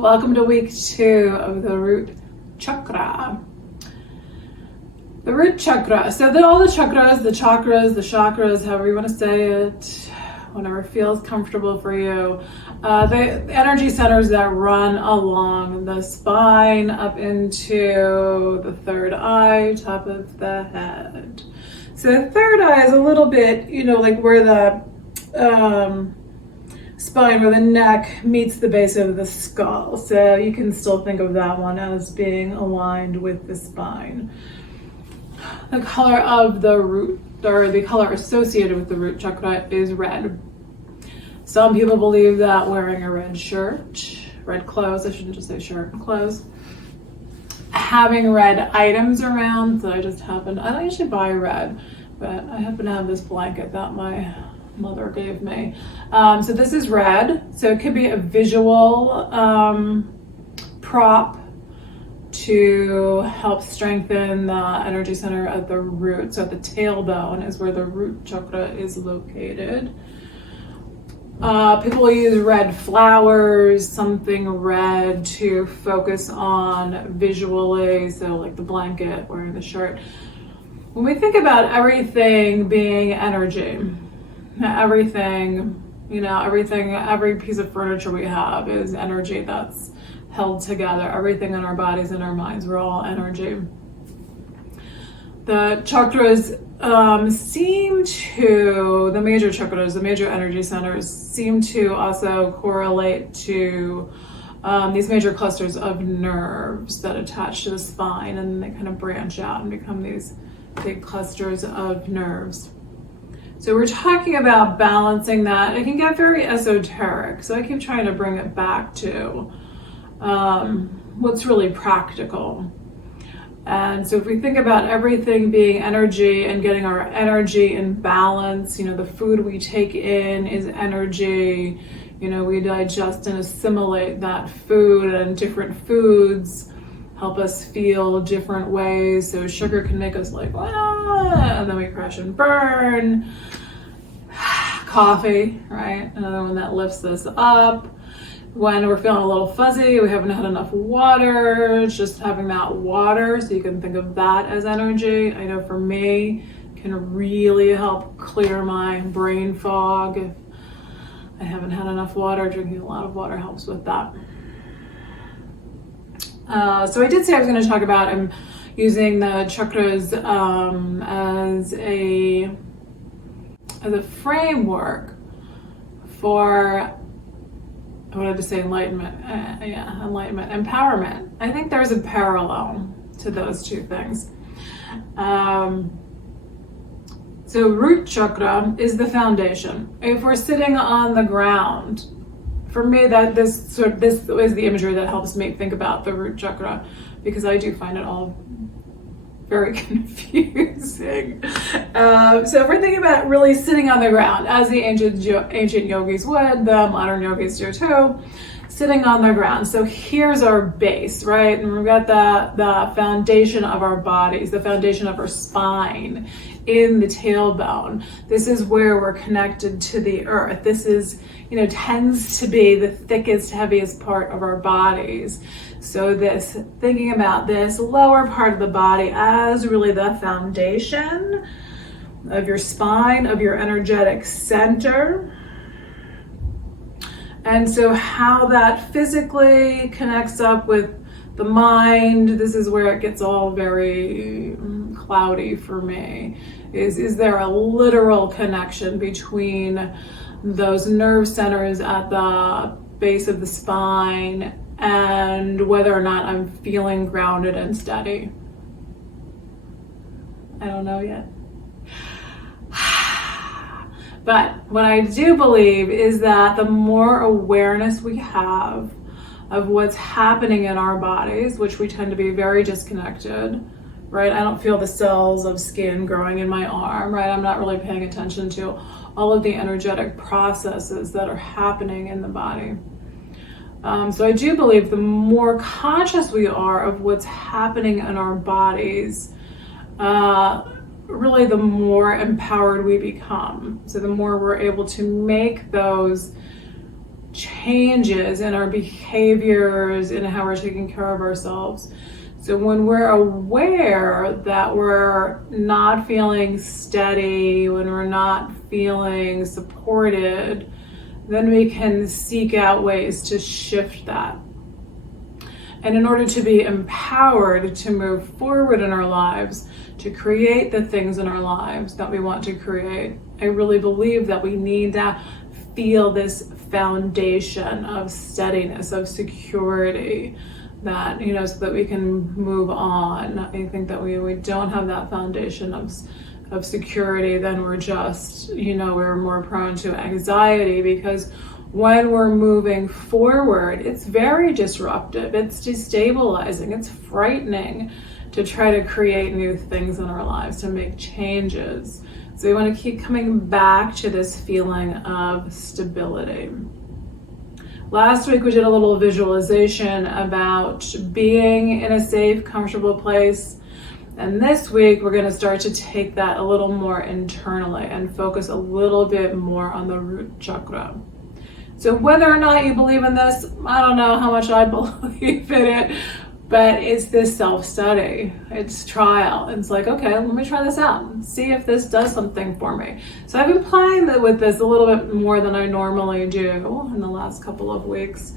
Welcome to week 2 of the root chakra. The root chakra. So all the chakras, the chakras, however you want to say it, whatever feels comfortable for you. The energy centers that run along the spine up into the third eye, top of the head. So the third eye is a little bit, like where the spine, where the neck meets the base of the skull. So you can still think of that one as being aligned with the spine. The color of the root, or the color associated with the root chakra, is red. Some people believe that wearing a red shirt, red clothes, I shouldn't just say shirt, clothes, having red items around. So I don't usually buy red, but I happen to have this blanket that my mother gave me. So this is red. So it could be a visual prop to help strengthen the energy center at the root. So at the tailbone is where the root chakra is located. People will use red flowers, something red to focus on visually. So like the blanket, wearing the shirt. When we think about everything being energy, everything, every piece of furniture we have is energy that's held together. Everything in our bodies and our minds, we're all energy. The chakras the major chakras, the major energy centers seem to also correlate to these major clusters of nerves that attach to the spine, and they kind of branch out and become these big clusters of nerves. So we're talking about balancing that. It can get very esoteric, so I keep trying to bring it back to what's really practical. And so if we think about everything being energy and getting our energy in balance, the food we take in is energy, we digest and assimilate that food, and different foods help us feel different ways. So sugar can make us like, and then we crash and burn. Coffee, right? Another one that lifts us up. When we're feeling a little fuzzy, we haven't had enough water, just having that water, so you can think of that as energy. I know for me, can really help clear my brain fog. If I haven't had enough water, drinking a lot of water helps with that. So I did say I was going to talk about using the chakras as a framework for, I wanted to say enlightenment, empowerment. I think there's a parallel to those two things. So root chakra is the foundation. If we're sitting on the ground, for me, this is the imagery that helps me think about the root chakra, because I do find it all very confusing. So if we're thinking about really sitting on the ground, as the ancient yogis would, the modern yogis do too, sitting on the ground. So here's our base, right? And we've got the foundation of our bodies, the foundation of our spine in the tailbone. This is where we're connected to the earth. This is, tends to be the thickest, heaviest part of our bodies. So thinking about this lower part of the body as really the foundation of your spine, of your energetic center. And so how that physically connects up with the mind, this is where it gets all very cloudy for me. Is there a literal connection between those nerve centers at the base of the spine and whether or not I'm feeling grounded and steady? I don't know yet. But what I do believe is that the more awareness we have of what's happening in our bodies, which we tend to be very disconnected, right? I don't feel the cells of skin growing in my arm, right? I'm not really paying attention to all of the energetic processes that are happening in the body. So I do believe the more conscious we are of what's happening in our bodies, really the more empowered we become. So the more we're able to make those changes in our behaviors, in how we're taking care of ourselves. So when we're aware that we're not feeling steady, when we're not feeling supported, then we can seek out ways to shift that. And in order to be empowered to move forward in our lives, to create the things in our lives that we want to create, I really believe that we need to feel this foundation of steadiness, of security, that, so that we can move on. I think that we don't have that foundation of security, then we're just, we're more prone to anxiety, because when we're moving forward, it's very disruptive, it's destabilizing, it's frightening to try to create new things in our lives, to make changes. So we want to keep coming back to this feeling of stability. Last week we did a little visualization about being in a safe, comfortable place. And this week we're going to start to take that a little more internally and focus a little bit more on the root chakra. So whether or not you believe in this, I don't know how much I believe in it, but it's this self-study, it's trial. It's like, okay, let me try this out, see if this does something for me. So I've been playing with this a little bit more than I normally do in the last couple of weeks.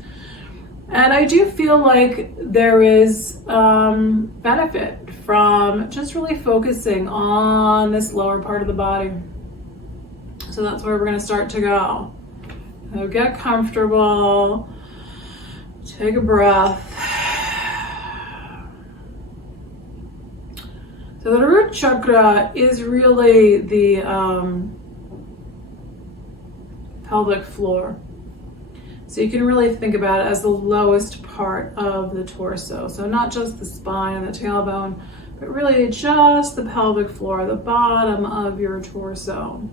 And I do feel like there is benefit from just really focusing on this lower part of the body. So that's where we're going to start to go. So get comfortable, take a breath. So the root chakra is really the pelvic floor. So you can really think about it as the lowest part of the torso. So not just the spine and the tailbone, but really just the pelvic floor, the bottom of your torso.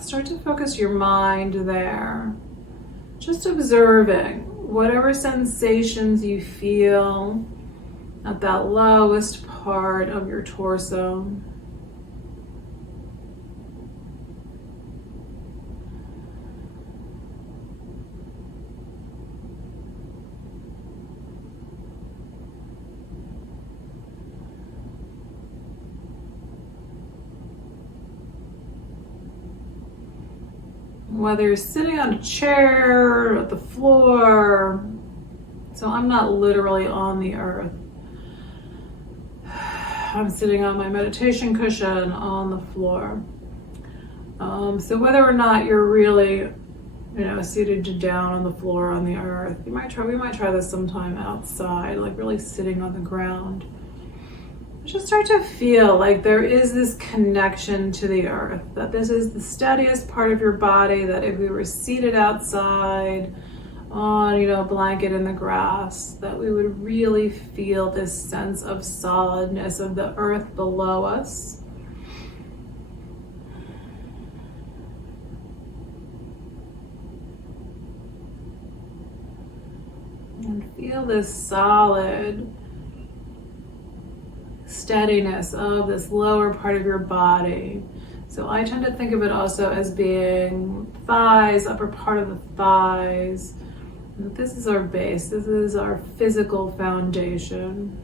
Start to focus your mind there. Just observing whatever sensations you feel at that lowest part of your torso. Whether you're sitting on a chair, at the floor, so I'm not literally on the earth. I'm sitting on my meditation cushion on the floor. So whether or not you're really, seated down on the floor on the earth, we might try this sometime outside, like really sitting on the ground. Just start to feel like there is this connection to the earth, that this is the steadiest part of your body, that if we were seated outside on, a blanket in the grass, that we would really feel this sense of solidness of the earth below us. And feel this solid steadiness of this lower part of your body. So I tend to think of it also as being thighs, upper part of the thighs. And this is our base. This is our physical foundation.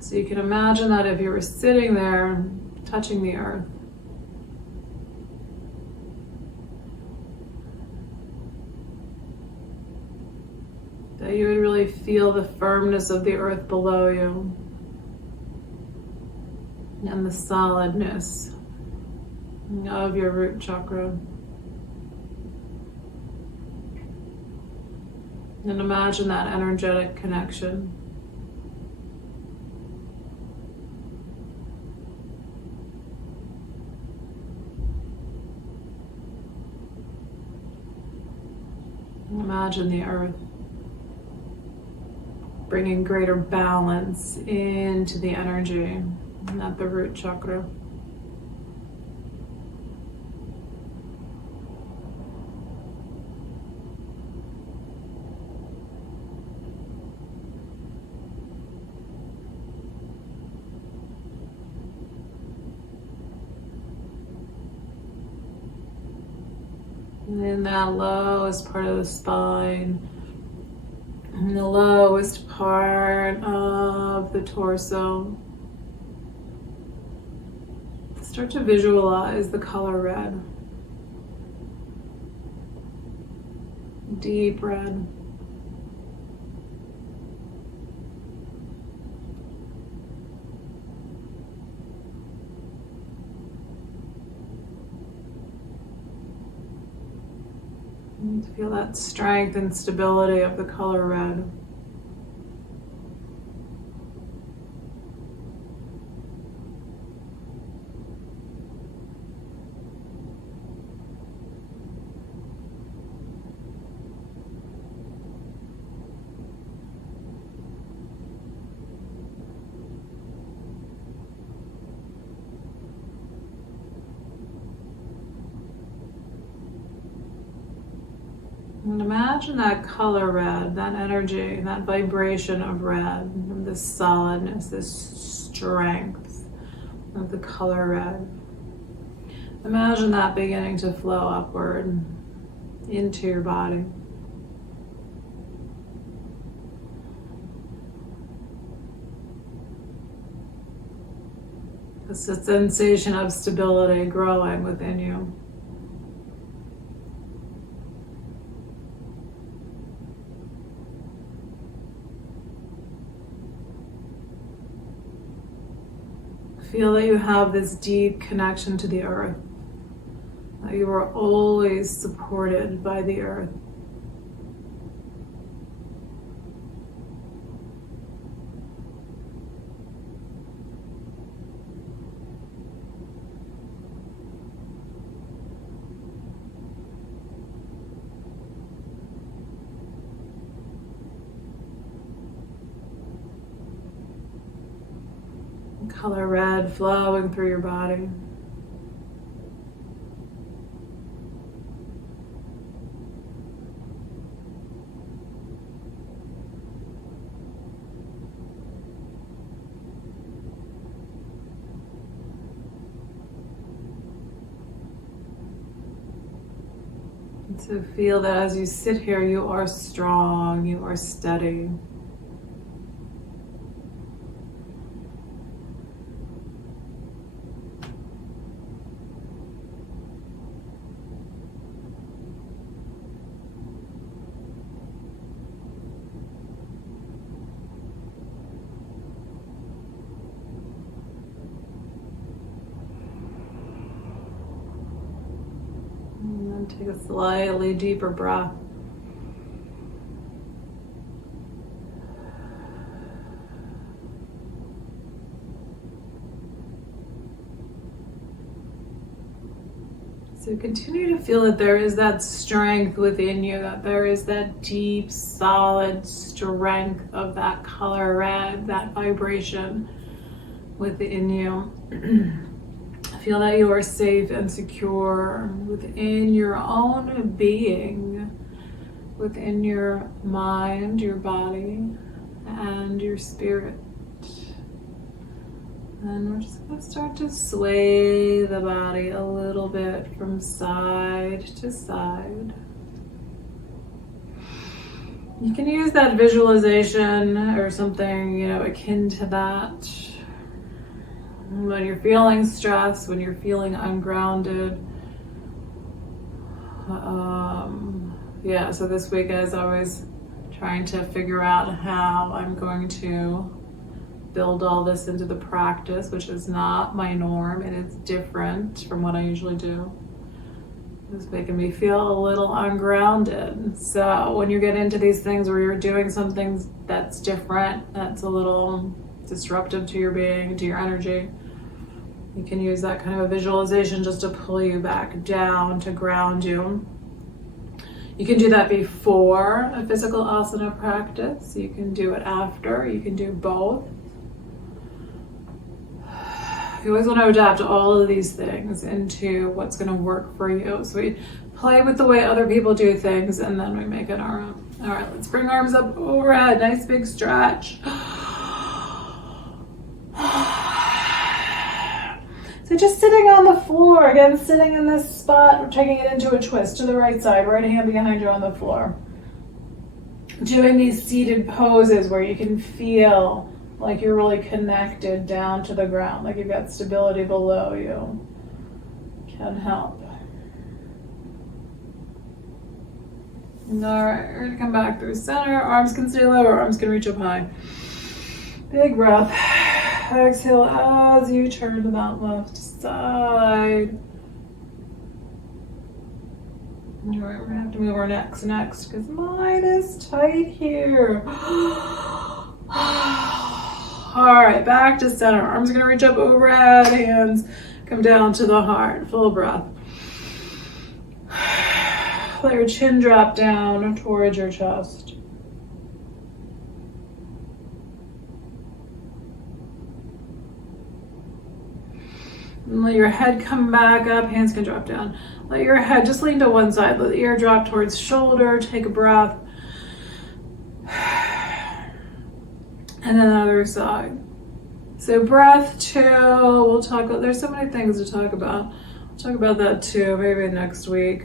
So you can imagine that if you were sitting there touching the earth, that you would really feel the firmness of the earth below you and the solidness of your root chakra. And imagine that energetic connection. Imagine the earth bringing greater balance into the energy at the root chakra. in that lowest part of the spine, in the lowest part of the torso. Start to visualize the color red. Deep red. And feel that strength and stability of the color red. And imagine that color red, that energy, that vibration of red, this solidness, this strength of the color red. Imagine that beginning to flow upward into your body. It's a sensation of stability growing within you. Feel that you have this deep connection to the earth, that you are always supported by the earth. Color red flowing through your body. And so feel that as you sit here, you are strong, you are steady. Take a slightly deeper breath. So continue to feel that there is that strength within you, that there is that deep, solid strength of that color red, that vibration within you. Feel that you are safe and secure within your own being, within your mind, your body, and your spirit. And we're just going to start to sway the body a little bit from side to side. You can use that visualization or something, akin to that. When you're feeling stressed, when you're feeling ungrounded. So this week I was always trying to figure out how I'm going to build all this into the practice, which is not my norm. It is different from what I usually do. It's making me feel a little ungrounded. So when you get into these things where you're doing something that's different, that's a little disruptive to your being, to your energy, you can use that kind of a visualization just to pull you back down, to ground you. You can do that before a physical asana practice. You can do it after. You can do both. You always want to adapt all of these things into what's going to work for you. So we play with the way other people do things, and then we make it our own. All right, let's bring arms up overhead. Nice big stretch. So then just sitting on the floor, again, sitting in this spot, we're taking it into a twist to the right side, right hand behind you on the floor. Doing these seated poses where you can feel like you're really connected down to the ground, like you've got stability below you. Can help. All right, we're gonna come back through center. Arms can stay low, or arms can reach up high. Big breath. Exhale as you turn to that left side. All right, we're gonna have to move our necks next because mine is tight here. All right, back to center. Arms are gonna reach up overhead, hands come down to the heart. Full breath. Let your chin drop down towards your chest. And let your head come back up, hands can drop down. Let your head just lean to one side. Let the ear drop towards shoulder. Take a breath. And then the other side. So breath 2, we'll talk about, there's so many things to talk about. We'll talk about that too, maybe next week.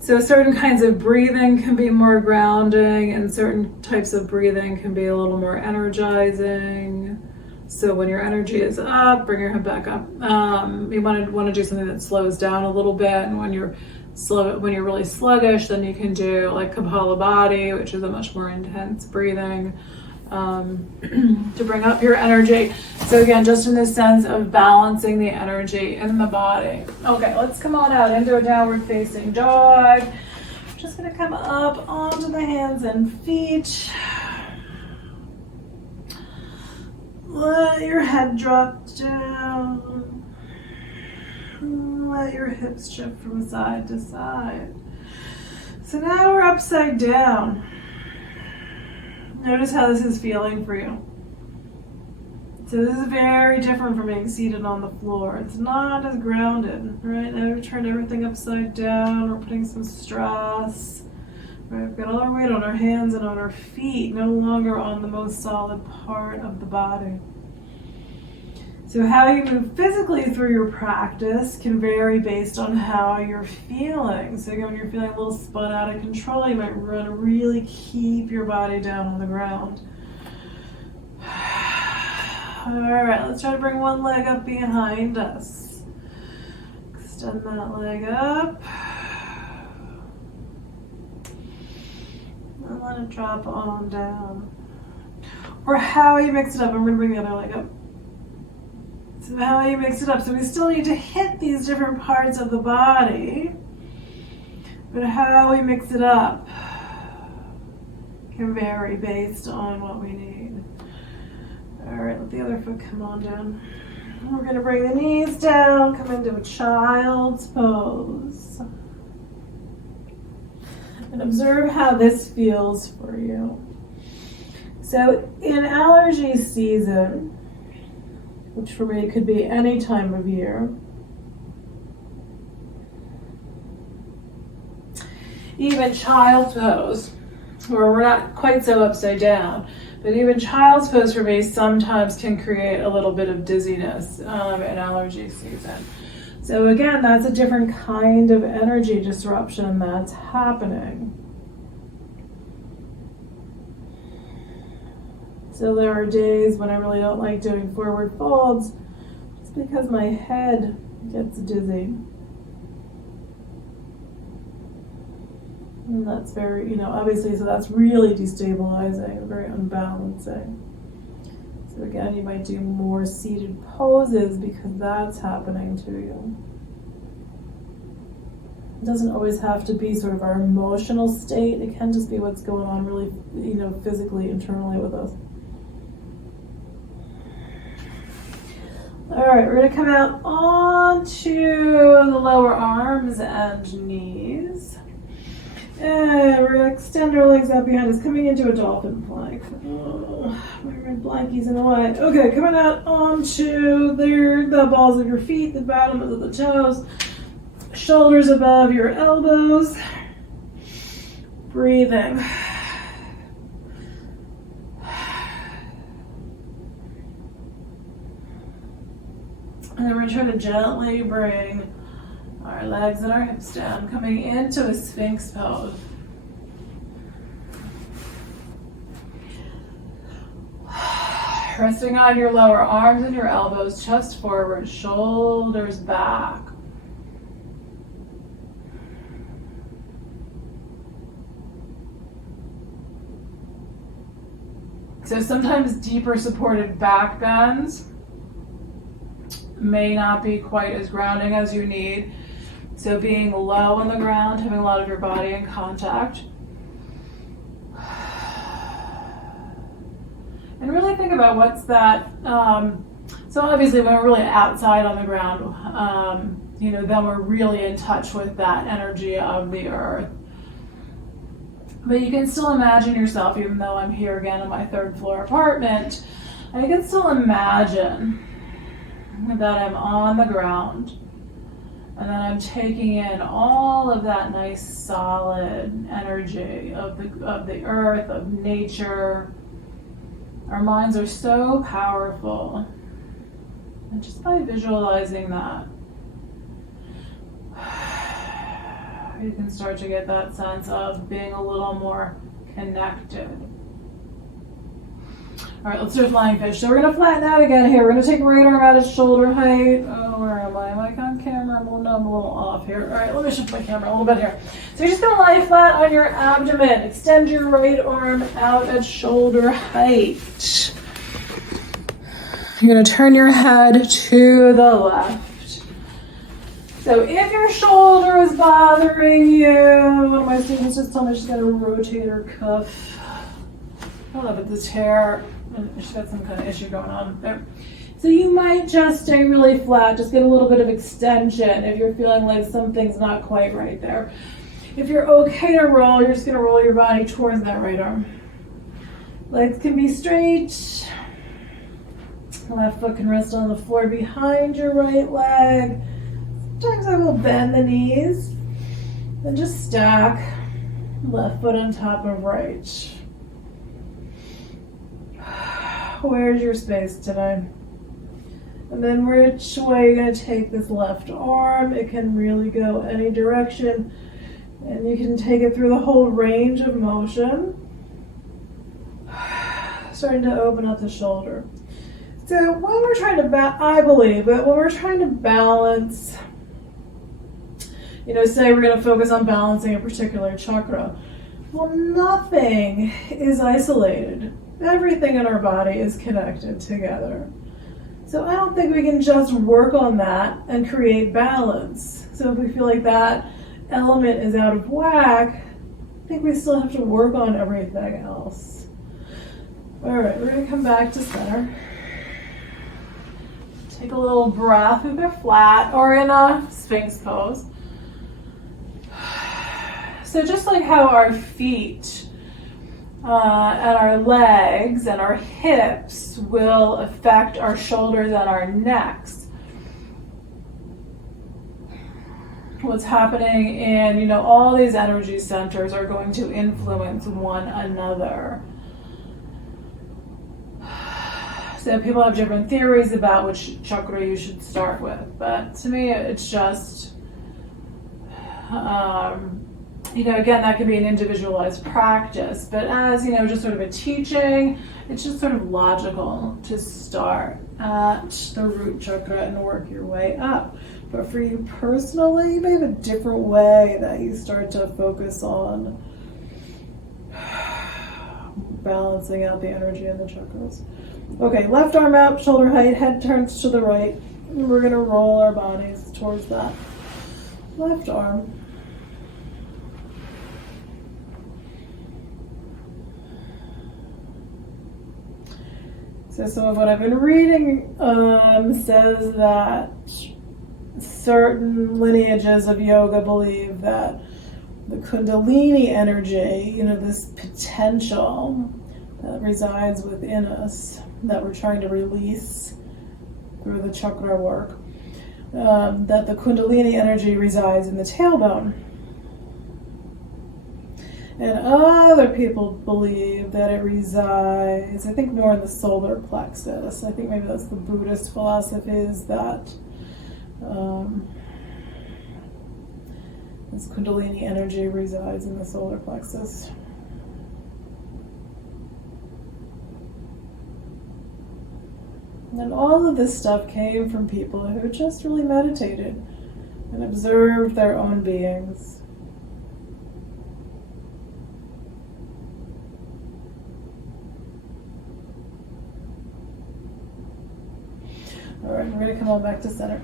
So certain kinds of breathing can be more grounding and certain types of breathing can be a little more energizing. So when your energy is up, bring your head back up. You want to do something that slows down a little bit, and when you're really sluggish, then you can do like Kapalabhati, which is a much more intense breathing to bring up your energy. So again, just in the sense of balancing the energy in the body. Okay, let's come on out into a downward facing dog. Just gonna come up onto the hands and feet. Let your head drop down. Let your hips shift from side to side. So now we're upside down. Notice how this is feeling for you. So this is very different from being seated on the floor. It's not as grounded, right? Now we've turned everything upside down. We're putting some stress. Right, we've got all our weight on our hands and on our feet, no longer on the most solid part of the body. So how you move physically through your practice can vary based on how you're feeling. So again, when you're feeling a little spun out of control, you might want to really keep your body down on the ground. All right, let's try to bring one leg up behind us. Extend that leg up. And let it drop on down. Or how you mix it up. I'm going to bring the other leg up. So how you mix it up. So we still need to hit these different parts of the body. But how we mix it up can vary based on what we need. All right, let the other foot come on down. We're going to bring the knees down, come into a child's pose. And observe how this feels for you. So in allergy season, which for me could be any time of year, even child's pose, where we're not quite so upside down, but even child's pose for me sometimes can create a little bit of dizziness in allergy season. So again, that's a different kind of energy disruption that's happening. So there are days when I really don't like doing forward folds just because my head gets dizzy. And that's very, obviously, so that's really destabilizing, very unbalancing. So again, you might do more seated poses because that's happening to you. It doesn't always have to be sort of our emotional state. It can just be what's going on really, physically, internally with us. All right, we're going to come out onto the lower arms and knees. And we're going to extend our legs out behind us, coming into a dolphin plank. Oh, my red blankie's in the way. Okay, coming out onto the balls of your feet, the bottoms of the toes, shoulders above your elbows. Breathing. we try to gently bring our legs and our hips down, coming into a Sphinx pose. Resting on your lower arms and your elbows, chest forward, shoulders back. So sometimes deeper supported back bends may not be quite as grounding as you need. So being low on the ground, having a lot of your body in contact. And really think about what's that, so obviously when we're really outside on the ground, then we're really in touch with that energy of the earth. But you can still imagine yourself, even though I'm here again in my 3rd floor apartment, I can still imagine that I'm on the ground and that I'm taking in all of that nice solid energy of the earth, of nature. Our minds are so powerful. And just by visualizing that, you can start to get that sense of being a little more connected. All right, let's do a flying fish. So we're gonna flatten out again here. We're gonna take right arm out at shoulder height. Oh, where am I? Am I on camera? I'm a little off here. All right, let me shift my camera a little bit here. So you're just gonna lie flat on your abdomen. Extend your right arm out at shoulder height. You're gonna turn your head to the left. So if your shoulder is bothering you, one of my students just told me she's got a rotator cuff. I love it, this hair, and she's got some kind of issue going on there. So you might just stay really flat, just get a little bit of extension if you're feeling like something's not quite right there. If you're okay to roll, you're just gonna roll your body towards that right arm. Legs can be straight. Left foot can rest on the floor behind your right leg. Sometimes I will bend the knees, then just stack left foot on top of right. Where's your space today? And then which way you're going to take this left arm. It can really go any direction, and you can take it through the whole range of motion. Starting to open up the shoulder. So when we're trying to, I believe that when we're trying to balance, say we're going to focus on balancing a particular chakra. Well, nothing is isolated. Everything in our body is connected together. So I don't think we can just work on that and create balance. So if we feel like that element is out of whack, I think we still have to work on everything else. All right, we're going to come back to center. Take a little breath, either flat or in a Sphinx pose. So just like how our feet and our legs and our hips will affect our shoulders and our necks, what's happening in, all these energy centers are going to influence one another. So people have different theories about which chakra you should start with, but to me it's just again, that can be an individualized practice, but as, just sort of a teaching, it's just sort of logical to start at the root chakra and work your way up. But for you personally, you may have a different way that you start to focus on balancing out the energy in the chakras. Okay, left arm out, shoulder height, head turns to the right, and we're going to roll our bodies towards that left arm. So some of what I've been reading says that certain lineages of yoga believe that the Kundalini energy, this potential that resides within us that we're trying to release through the chakra work, that the Kundalini energy resides in the tailbone. And other people believe that it resides, I think, more in the solar plexus. I think maybe that's the Buddhist philosophy, is that This Kundalini energy resides in the solar plexus. And all of this stuff came from people who just really meditated and observed their own beings. All right, we're going to come on back to center.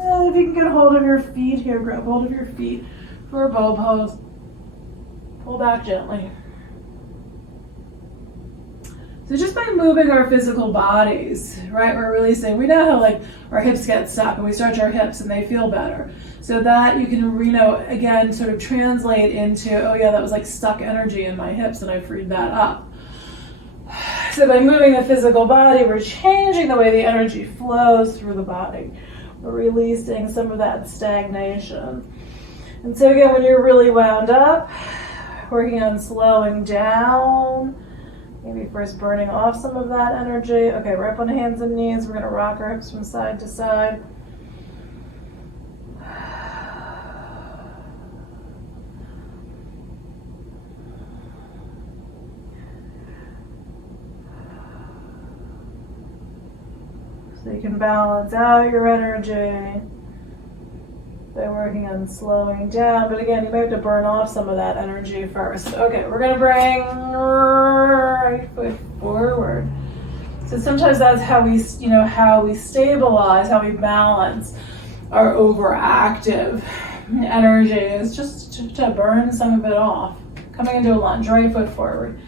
And if you can get a hold of your feet here, grab hold of your feet for a bow pose. Pull back gently. So just by moving our physical bodies, right, we're releasing. We know how like our hips get stuck and we stretch our hips and they feel better. So that you can, again, sort of translate into, oh yeah, that was like stuck energy in my hips and I freed that up. So by moving the physical body, we're changing the way the energy flows through the body. We're releasing some of that stagnation. And so again, when you're really wound up, working on slowing down, maybe first burning off some of that energy. Okay, we're up on hands and knees. We're going to rock our hips from side to side. So you can balance out your energy by working on slowing down. But again, you may have to burn off some of that energy first. Okay, we're going to bring right foot forward. So sometimes that's how we, how we stabilize, how we balance our overactive energy, is just to burn some of it off. Coming into a lunge, right foot forward.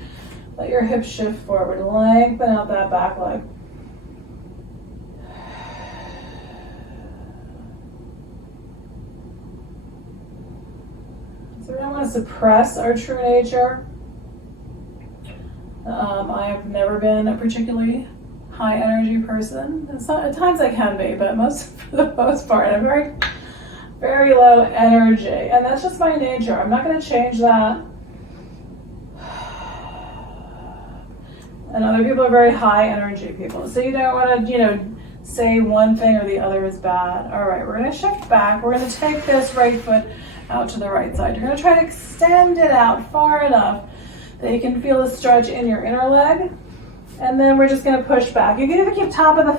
Let your hips shift forward. Lengthen out that back leg. So we don't want to suppress our true nature. I've never been a particularly high energy person. At times I can be, but for the most part, I'm very, very low energy. And that's just my nature. I'm not going to change that. And other people are very high energy people. So you don't want to, say one thing or the other is bad. All right, we're going to shift back. We're going to take this right foot out to the right side. You're going to try to extend it out far enough that you can feel the stretch in your inner leg. And then we're just going to push back. You can either keep top of the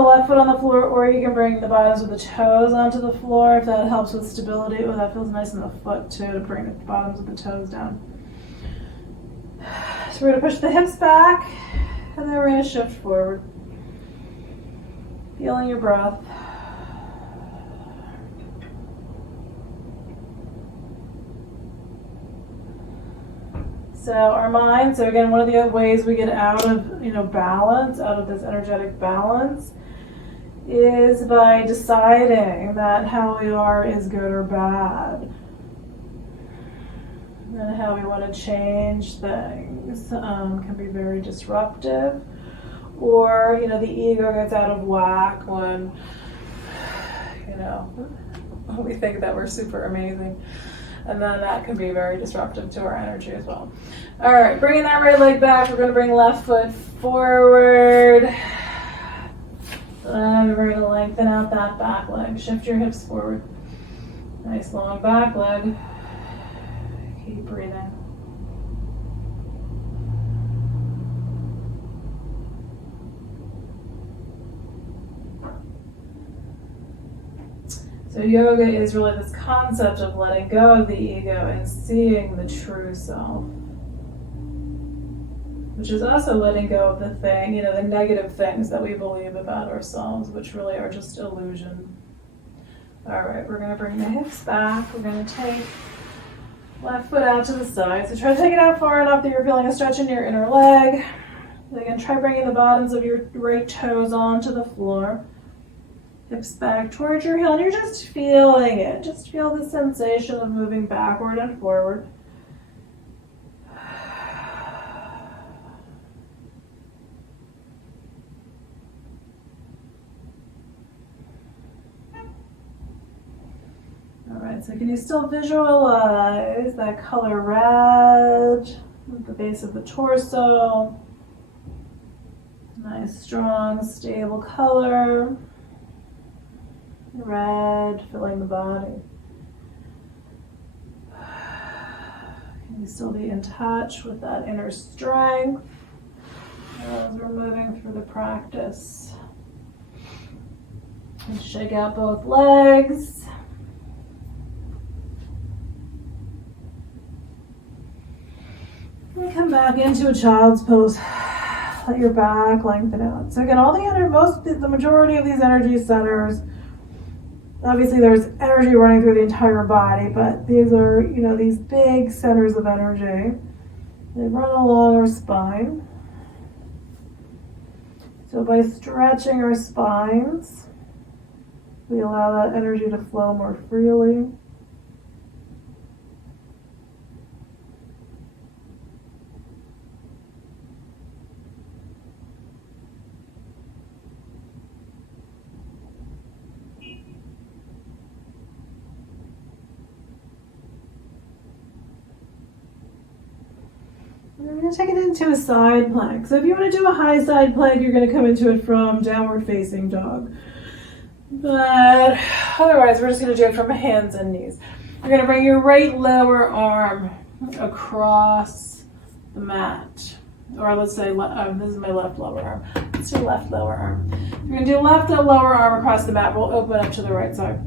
left foot on the floor, or you can bring the bottoms of the toes onto the floor if that helps with stability. Oh, that feels nice in the foot too, to bring the bottoms of the toes down. So we're going to push the hips back, and then we're going to shift forward. Feeling your breath. So our mind, so again, one of the ways we get out of, balance, out of this energetic balance, is by deciding that how we are is good or bad. And how we want to change things can be very disruptive. Or, the ego gets out of whack when, we think that we're super amazing. And then that can be very disruptive to our energy as well. All right, bringing that right leg back, we're going to bring left foot forward. And we're going to lengthen out that back leg. Shift your hips forward. Nice long back leg. Keep breathing. So yoga is really this concept of letting go of the ego and seeing the true self, which is also letting go of the the negative things that we believe about ourselves, which really are just illusion. All right, we're going to bring the hips back. We're going to take left foot out to the side. So try to take it out far enough that you're feeling a stretch in your inner leg. And again, try bringing the bottoms of your right toes onto the floor. Hips back towards your heel, and you're just feeling it. Just feel the sensation of moving backward and forward. All right, so can you still visualize that color red at the base of the torso? And Nice, strong, stable color. Red, filling the body. Can you still be in touch with that inner strength as we're moving through the practice? And shake out both legs. And come back into a child's pose. Let your back lengthen out. So again, the majority of these energy centers, obviously there's energy running through the entire body, but these are, these big centers of energy. They run along our spine. So by stretching our spines, we allow that energy to flow more freely. We're going to take it into a side plank. So if you want to do a high side plank, you're going to come into it from downward facing dog. But otherwise, we're just going to do it from hands and knees. You're going to bring your right lower arm across the mat. Or let's say, this is my left lower arm. Let's do left lower arm. You're going to do left lower arm across the mat. We'll open up to the right side.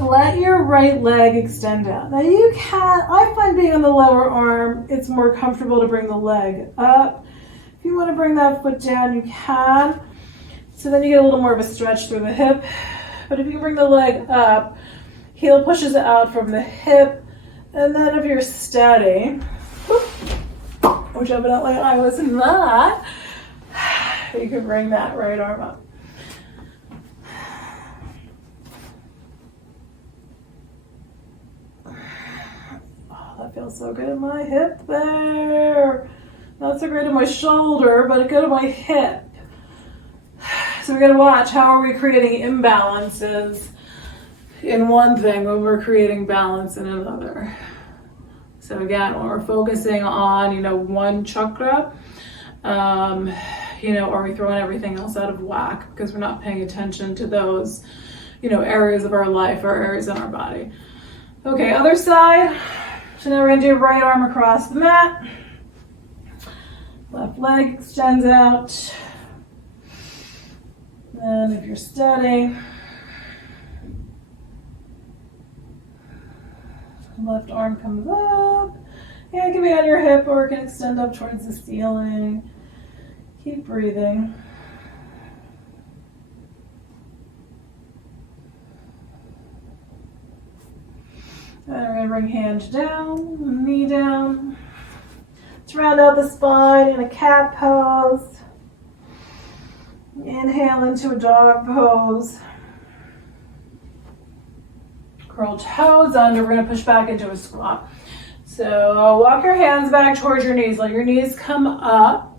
Let your right leg extend out. Now I find being on the lower arm, it's more comfortable to bring the leg up. If you want to bring that foot down, you can. So then you get a little more of a stretch through the hip. But if you can bring the leg up, heel pushes out from the hip. And then if you're steady, which evidently I was not, you can bring that right arm up. That feels so good in my hip there. Not so great in my shoulder, but good in my hip. So we're going to watch how are we creating imbalances in one thing when we're creating balance in another. So again, when we're focusing on, one chakra, are we throwing everything else out of whack because we're not paying attention to those, areas of our life or areas in our body. Okay, other side. So now we're going to do right arm across the mat. Left leg extends out. And if you're steady, left arm comes up. Yeah, it can be on your hip or it can extend up towards the ceiling. Keep breathing. And we're going to bring hand down, knee down. Let's round out the spine in a cat pose. Inhale into a dog pose. Curl toes under. We're going to push back into a squat. So walk your hands back towards your knees. Let your knees come up.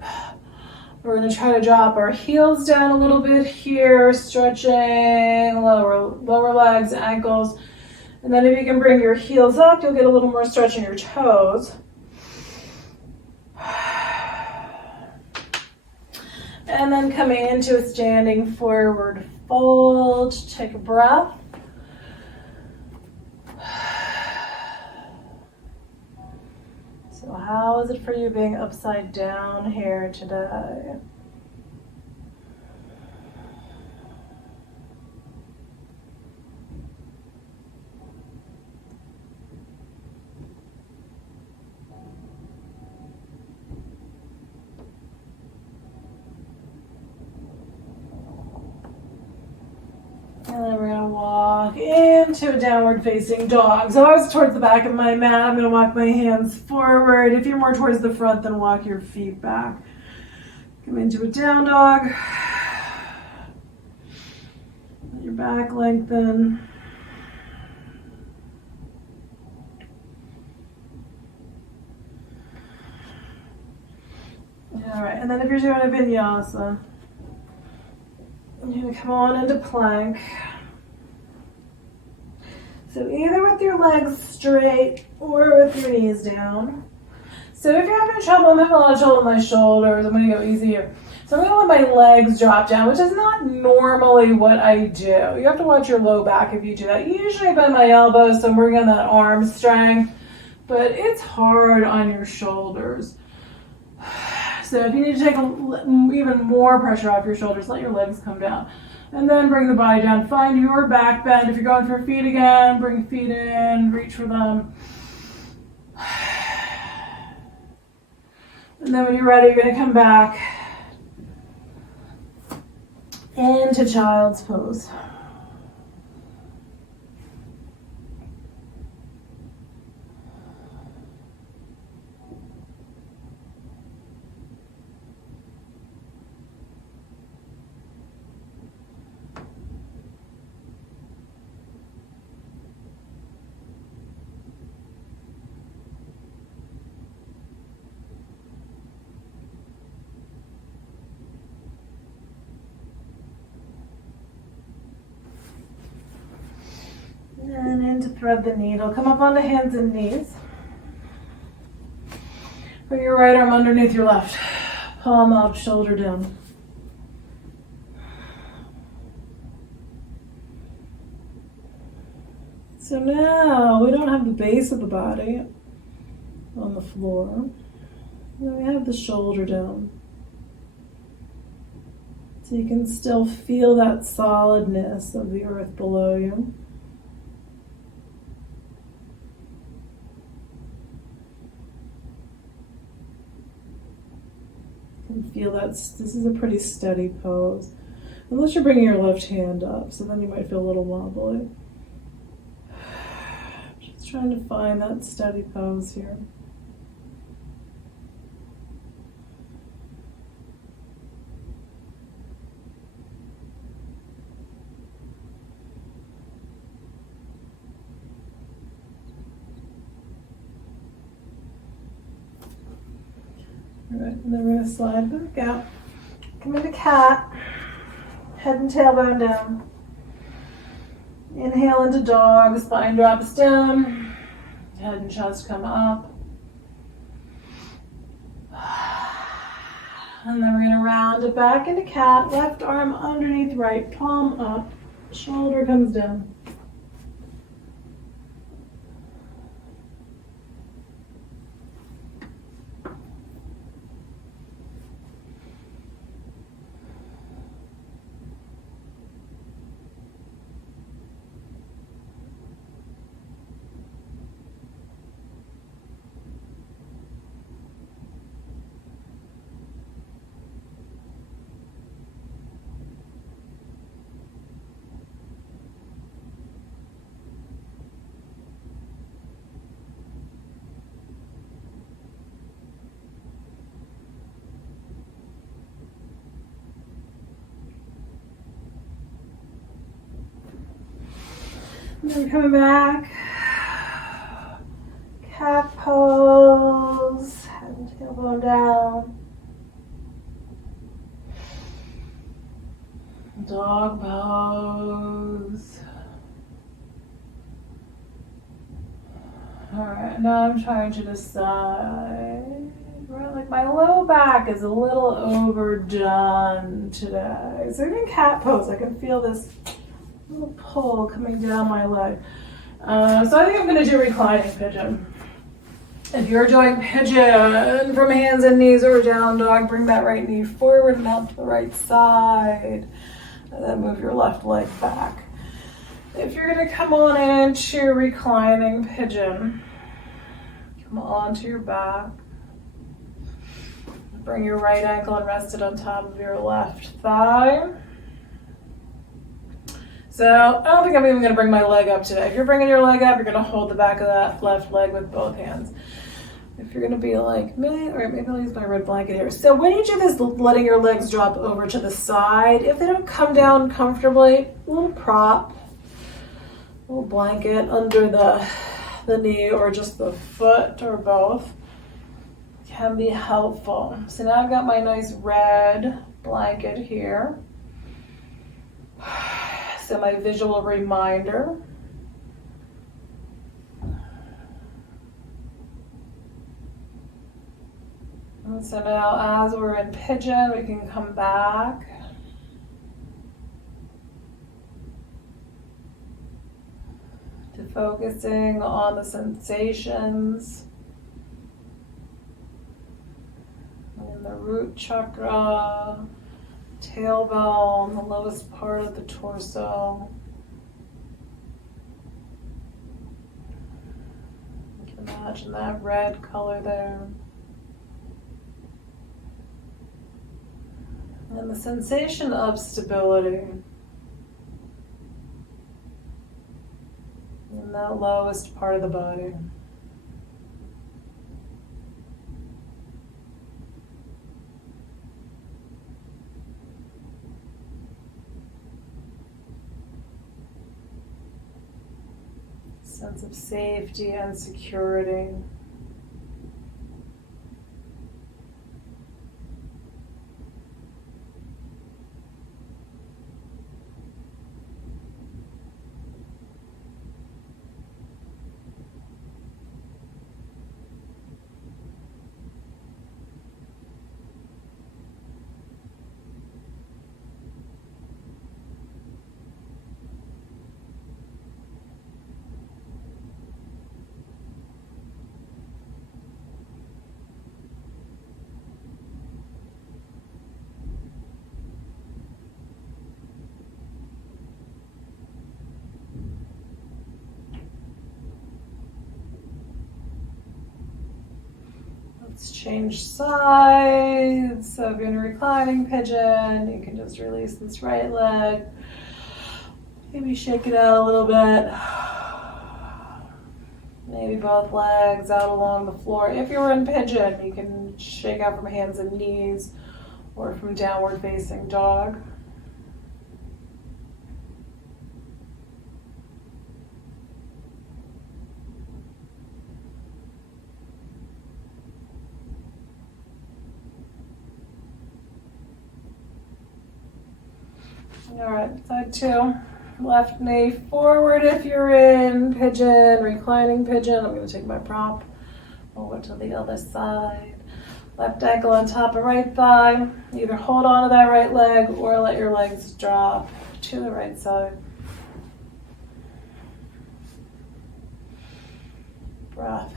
We're going to try to drop our heels down a little bit here, stretching lower legs, ankles. And then if you can bring your heels up, you'll get a little more stretch in your toes. And then coming into a standing forward fold, take a breath. So how is it for you being upside down here today? And then we're going to walk into a downward facing dog. So I was towards the back of my mat. I'm going to walk my hands forward. If you're more towards the front, then walk your feet back. Come into a down dog. Let your back lengthen. All right, and then if you're doing a vinyasa, you're going to come on into plank. So either with your legs straight or with your knees down. So if you're having trouble, I'm having a lot of trouble with my shoulders. I'm going to go easy here. So I'm going to let my legs drop down, which is not normally what I do. You have to watch your low back if you do that. Usually I bend my elbows, so I'm working on that arm strength, but it's hard on your shoulders. So if you need to take even more pressure off your shoulders, let your legs come down. And then bring the body down. Find your back bend. If you're going for feet again, bring feet in, reach for them. And then when you're ready, you're going to come back into child's pose. And in to thread the needle. Come up onto hands and knees. Bring your right arm underneath your left. Palm up, shoulder down. So now we don't have the base of the body on the floor. Then we have the shoulder down. So you can still feel that solidness of the earth below you. And feel that this is a pretty steady pose. Unless you're bringing your left hand up, so then you might feel a little wobbly. Just trying to find that steady pose here. All right, and then we're going to slide back out. Come into cat. Head and tailbone down. Inhale into dog. Spine drops down. Head and chest come up. And then we're going to round it back into cat. Left arm underneath right. Palm up. Shoulder comes down. And then coming back, cat pose, head and tailbone down. Dog pose. Alright, now I'm trying to decide. Like my low back is a little overdone today. So even cat pose, I can feel this little pull coming down my leg. So I think I'm going to do reclining pigeon. If you're doing pigeon from hands and knees or down dog, bring that right knee forward and out to the right side. And then move your left leg back. If you're going to come on into reclining pigeon, come onto your back. Bring your right ankle and rest it on top of your left thigh. So I don't think I'm even going to bring my leg up today. If you're bringing your leg up, you're going to hold the back of that left leg with both hands. If you're going to be like me, or maybe I'll use my red blanket here. So when you do this, letting your legs drop over to the side, if they don't come down comfortably, a little prop, a little blanket under the knee or just the foot or both can be helpful. So now I've got my nice red blanket here. So my visual reminder. So now as we're in pigeon, we can come back. To focusing on the sensations in the root chakra, tailbone, the lowest part of the torso. You can imagine that red color there. And the sensation of stability in that lowest part of the body. Sense of safety and security. Let's change sides. So if you're in a reclining pigeon, you can just release this right leg. Maybe shake it out a little bit. Maybe both legs out along the floor. If you're in pigeon, you can shake out from hands and knees or from downward facing dog. All right, side two. Left knee forward if you're in pigeon, reclining pigeon. I'm going to take my prop over to the other side. Left ankle on top of right thigh. Either hold on to that right leg or let your legs drop to the right side. Breath.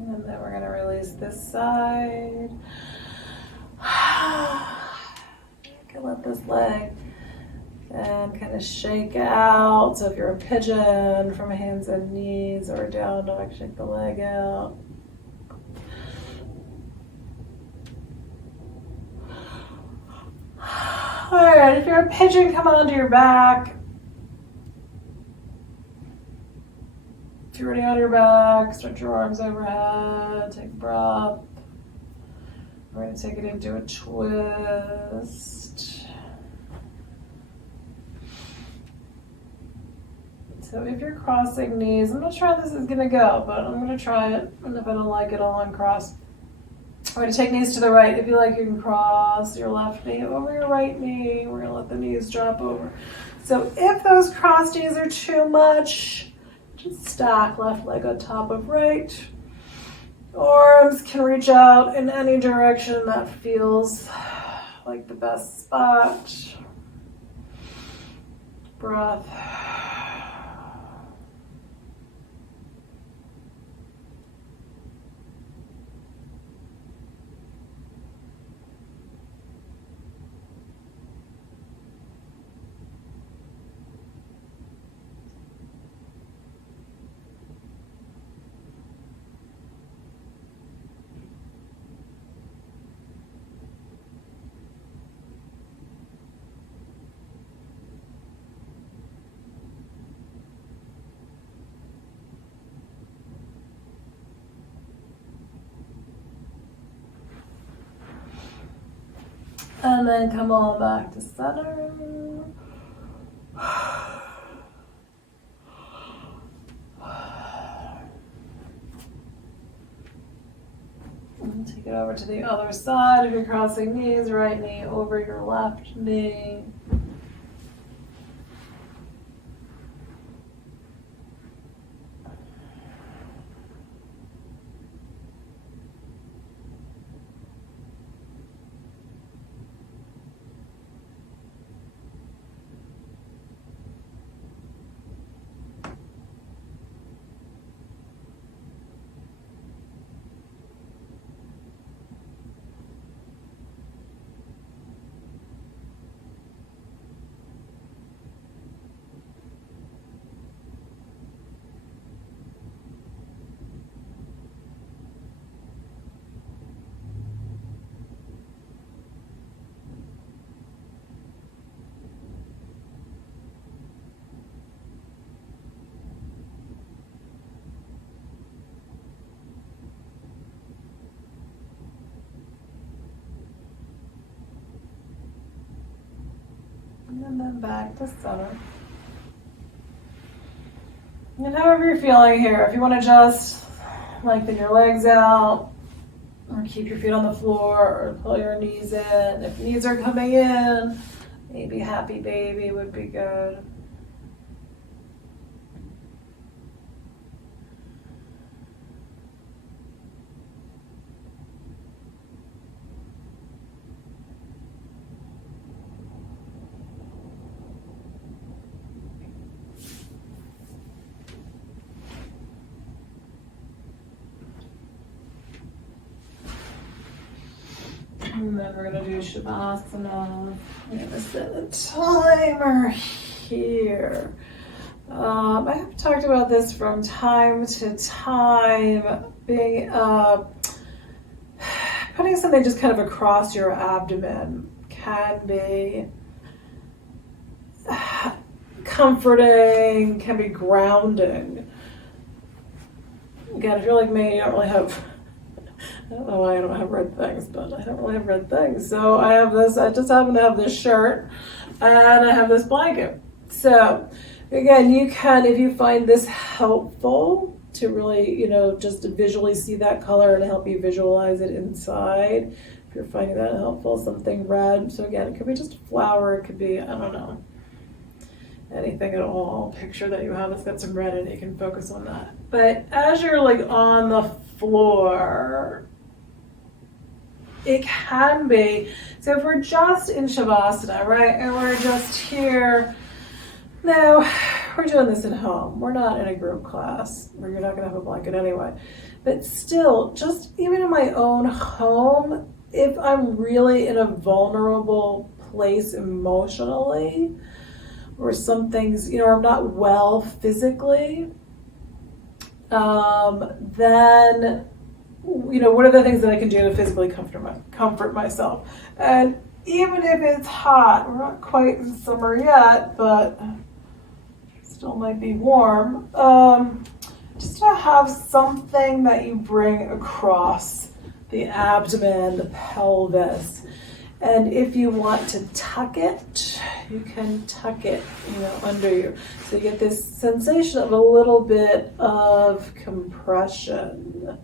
And then we're going to release this side. You can let this leg and kind of shake out. So if you're a pigeon, from hands and knees or down dog, shake the leg out. All right, if you're a pigeon, come onto your back. If you're already on your back, stretch your arms overhead, take a breath. We're going to take it into a twist. So if you're crossing knees, I'm not sure how this is going to go, but I'm going to try it. And if I don't like it, I'll uncross. We're going to take knees to the right. If you like, you can cross your left knee over your right knee. We're going to let the knees drop over. So if those crossed knees are too much, just stack left leg on top of right. Arms can reach out in any direction that feels like the best spot. Breath. And then come on back to center. And take it over to the other side. If you're crossing knees, right knee over your left knee. And then back to center. And however you're feeling here, if you want to just lengthen your legs out, or keep your feet on the floor, or pull your knees in. If knees are coming in, maybe happy baby would be good. And then we're going to do Shavasana. I'm going to set a timer here. I have talked about this from time to time, being putting something just kind of across your abdomen can be comforting, can be grounding. Again, if you're like me, you don't really have, I don't know why I don't have red things, but I don't really have red things. So I have this, I just happen to have this shirt and I have this blanket. So again, you can, if you find this helpful to really, just to visually see that color and help you visualize it inside. If you're finding that helpful, something red. So again, it could be just a flower. It could be, I don't know, anything at all. Picture that you have that's got some red in it. You can focus on that. But as you're like on the floor, it can be. So if we're just in Shavasana, right, and we're just here, now we're doing this at home. We're not in a group class where you're not going to have a blanket anyway. But still, just even in my own home, if I'm really in a vulnerable place emotionally, or some things, I'm not well physically, then, what are the things that I can do to physically comfort myself? And even if it's hot, we're not quite in summer yet, but still might be warm. Just to have something that you bring across the abdomen, the pelvis. And if you want to tuck it, you can tuck it, under you. So you get this sensation of a little bit of compression.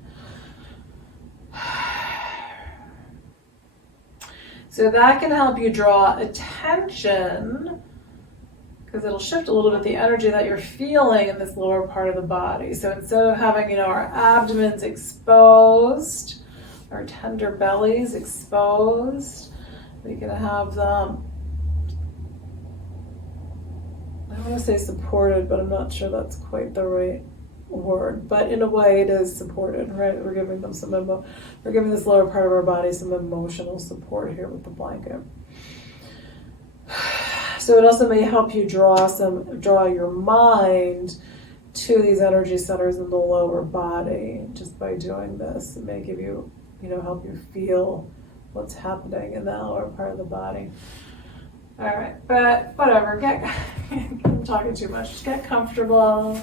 So that can help you draw attention, because it'll shift a little bit the energy that you're feeling in this lower part of the body. So instead of having, our abdomens exposed, our tender bellies exposed, we can have them, I want to say supported, but I'm not sure that's quite the right word. But in a way, it is supported, right? We're giving them we're giving this lower part of our body some emotional support here with the blanket. So it also may help you draw your mind to these energy centers in the lower body just by doing this. It may give you, help you feel what's happening in that lower part of the body. All right, but whatever, I'm talking too much. Just get comfortable.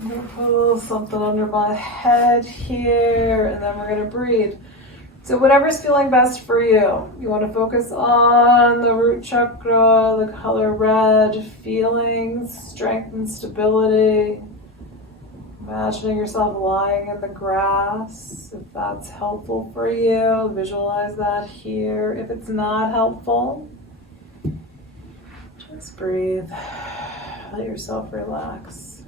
I'm gonna pull something under my head here, and then we're gonna breathe. So whatever's feeling best for you. You want to focus on the root chakra, the color red, feelings, strength and stability. Imagining yourself lying in the grass. If that's helpful for you, visualize that here. If it's not helpful, just breathe. Let yourself relax.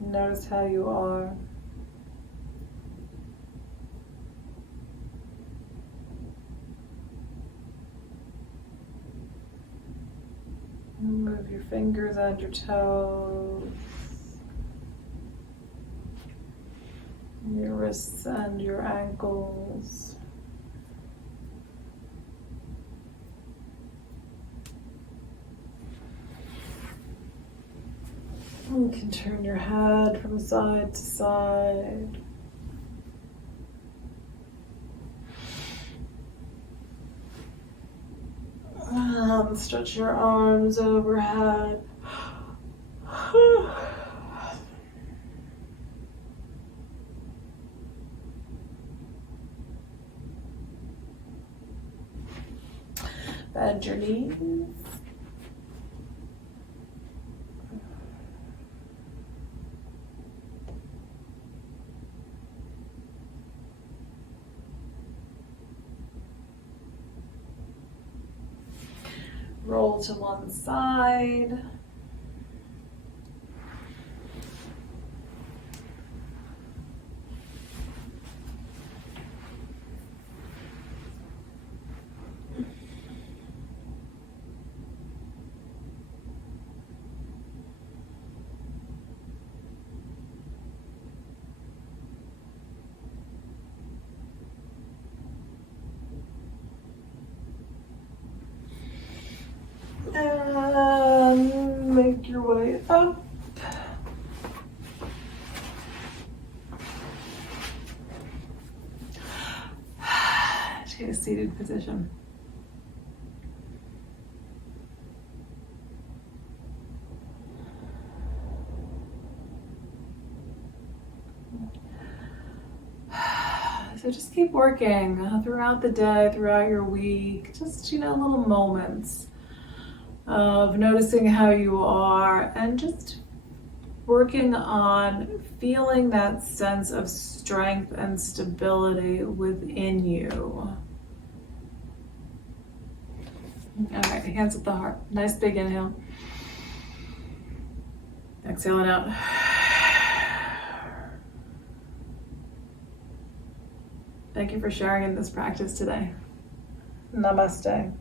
Notice how you are. Move your fingers and your toes, your wrists and your ankles. You can turn your head from side to side. Stretch your arms overhead. Bend your knees. Roll to one side. And make your way up. Take a seated position. So just keep working throughout the day, throughout your week, just, little moments of noticing how you are and just working on feeling that sense of strength and stability within you. All right, hands at the heart. Nice big inhale. Exhaling out. Thank you for sharing in this practice today. Namaste.